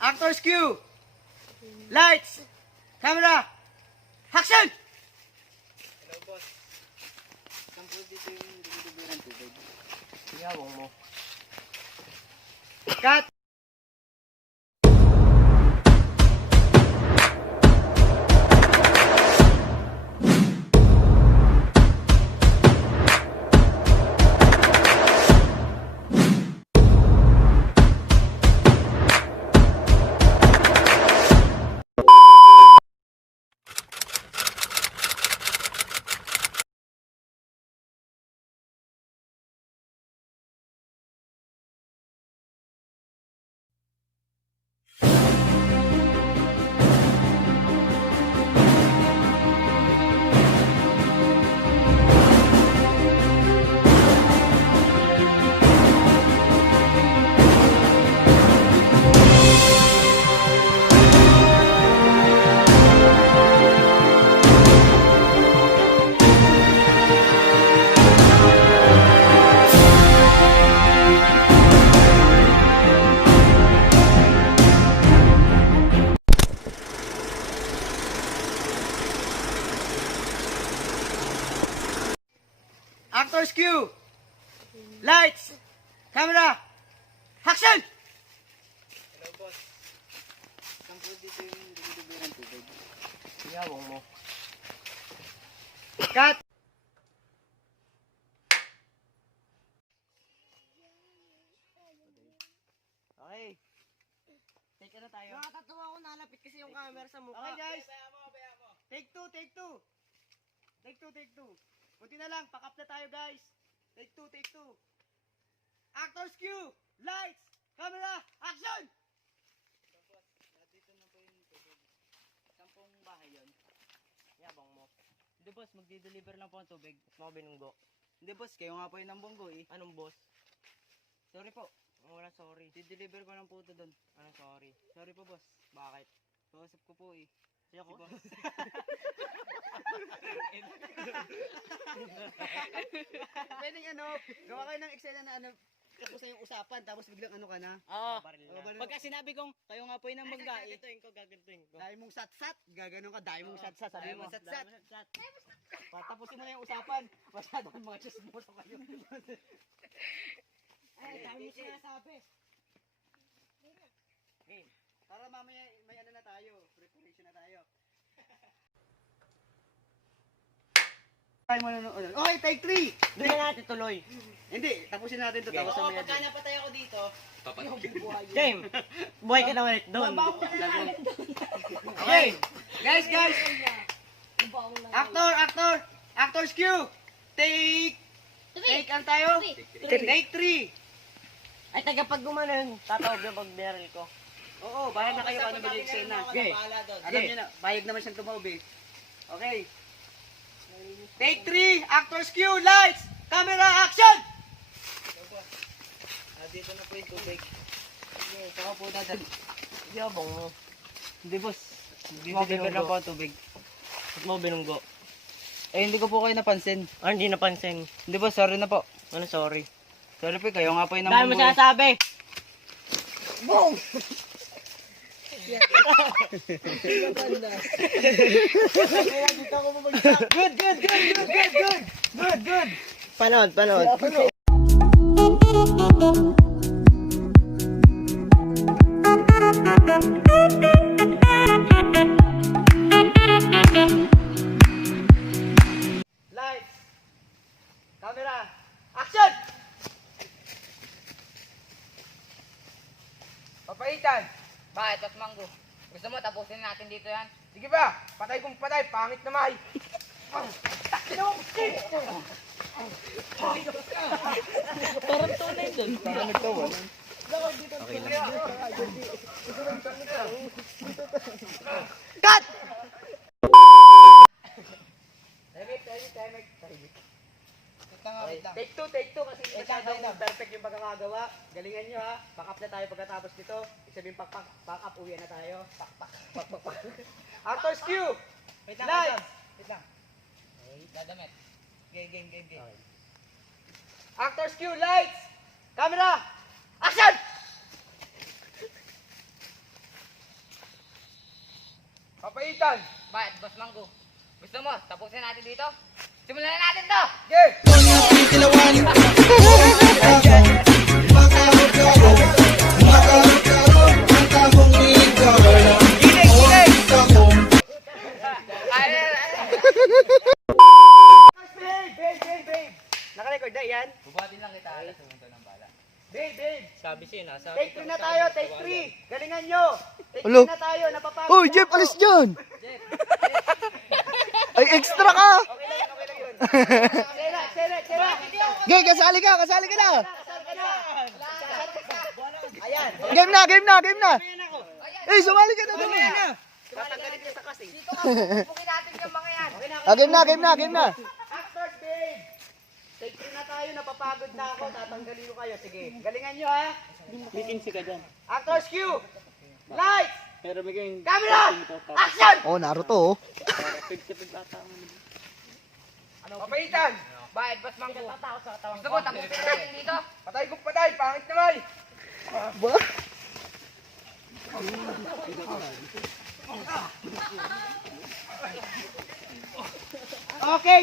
Actors cue! Lights! Camera! Action! Hello, boss. Saan po dito yung dumidubi ng tubig? Iyawang mo. Cut! Actors cue! Lights! Camera! Action! Hello, boss. Saan po dito yung dumidubi ng tubig? Iyawang mo. Cut! Okay. Take na tayo. Nakakatawa ako, nalapit kasi yung camera sa mukha. Okay guys, take two. Take two. Kunti na lang, pack up na tayo guys. Take two. Actors cue! Lights! Camera! Action! Hello, boss. Dito na po yung tubig. Saan pong bahay yun? Iyawang mo. Hindi boss, magdi-deliver lang po ang tubig. At mga binunggo. Hindi, boss. Kayo nga po yung nambonggo eh. Anong boss? Sorry po. Wala sorry. Di-deliver ko lang po ito doon. Anong sorry? Sorry po, boss. Bakit? Kausap ko po eh. Siya ko? Si boss. Pwedeng gawa kayo ng Excel na tapos na yung usapan, tapos biglang ka na. Oo. Pagka sinabi kong, kayo nga po yung nambongga eh. Gagantuin ko. Dahil mong satsat, gaganon ka, dahil mong satsat, sabi mo. Satsat. Patapusin mo na yung usapan. Masyadong mga chismoso kayo. Ay, dami mo sinasabi. Okay. Para mamaya may ano na tayo, preparation na tayo. Okay, take 3! Doon na natin tuloy. Hindi, tapusin natin ito. Tapos Oo, mamaya pagka napatay ako dito, Game! Buhay ka na ulit doon. Okay! Guys! Actors cue! Take ano tayo? Take 3! Ay, taga pag gumanon, tatawag yung pag barrel ko. Oo, bahala na kayo paano ba yung eksena. Okay. alam niyo na, bayag naman siyang tumawag eh. Okay. Take 3! Actors cue! Lights! Camera! Action! Dito na po yung tubig. Saka po dadal. Iyawang mo. Hindi boss, Di-deliver na po ang tubig. At mga binunggo. Eh, hindi ko po kayo napansin. Ah, hindi napansin. Hindi boss, sorry na po. Ano sorry? Sorry po, kayo nga po yung Dahil mo nambunggo. sinasabi. Boom! Good! Panood. Lights! Camera! Action! Papaitan! Bakit, Tos Manggo? Gusto mo tapusin natin dito yan? Sige ba? Patay kung patay, pangit na may! Parang tunay doon. Cut! Wait lang. Take two kasi masyadong perfect yung pagkakagawa. Galingan nyo ha. Pack up na tayo pagkatapos nito. Isabihin pack up, uwi na tayo. Pack. Actors cue! Wait lang. Lights! Wait lang. Dadamit. Game. Actors cue! Lights! Camera! Action! Papitan. Bakit, Boss Manggo? Gusto mo, tapusin natin dito? Simulan na natin to! Okay. Babe. Naka-record na yan? Bubuhatin lang kita, alas sumunto ng bala. Babe. Sabi siya, nasa... Take 3 na tayo, take 3. Galingan nyo. Take Hello? 3 na tayo, napapagod. Hoy, na Jeff, ako. alis dyan! Ay, extra ka! Okay lang yun. Sera. Gay, kasali ka na! Kasal ka na. Ayan. Game na! Eh, sumali ka na doon! Tatanggalin niya sa kasi. Dito ka, pupukin natin yung mga yan. Game na! Actors, babe. Take 3 na tayo, napapagod na ako. Tatanggalin ko kayo. Sige, galingan nyo ha. May 15 ka dyan. Actors, cue. Lights. Pero bigyan... Camera. Action. Oh, Naruto oh. Papitan. Bakit, Boss Manggo? Gusto mo, tapusin natin dito? Patay kong patay. Pangit naman. Ba? Okay,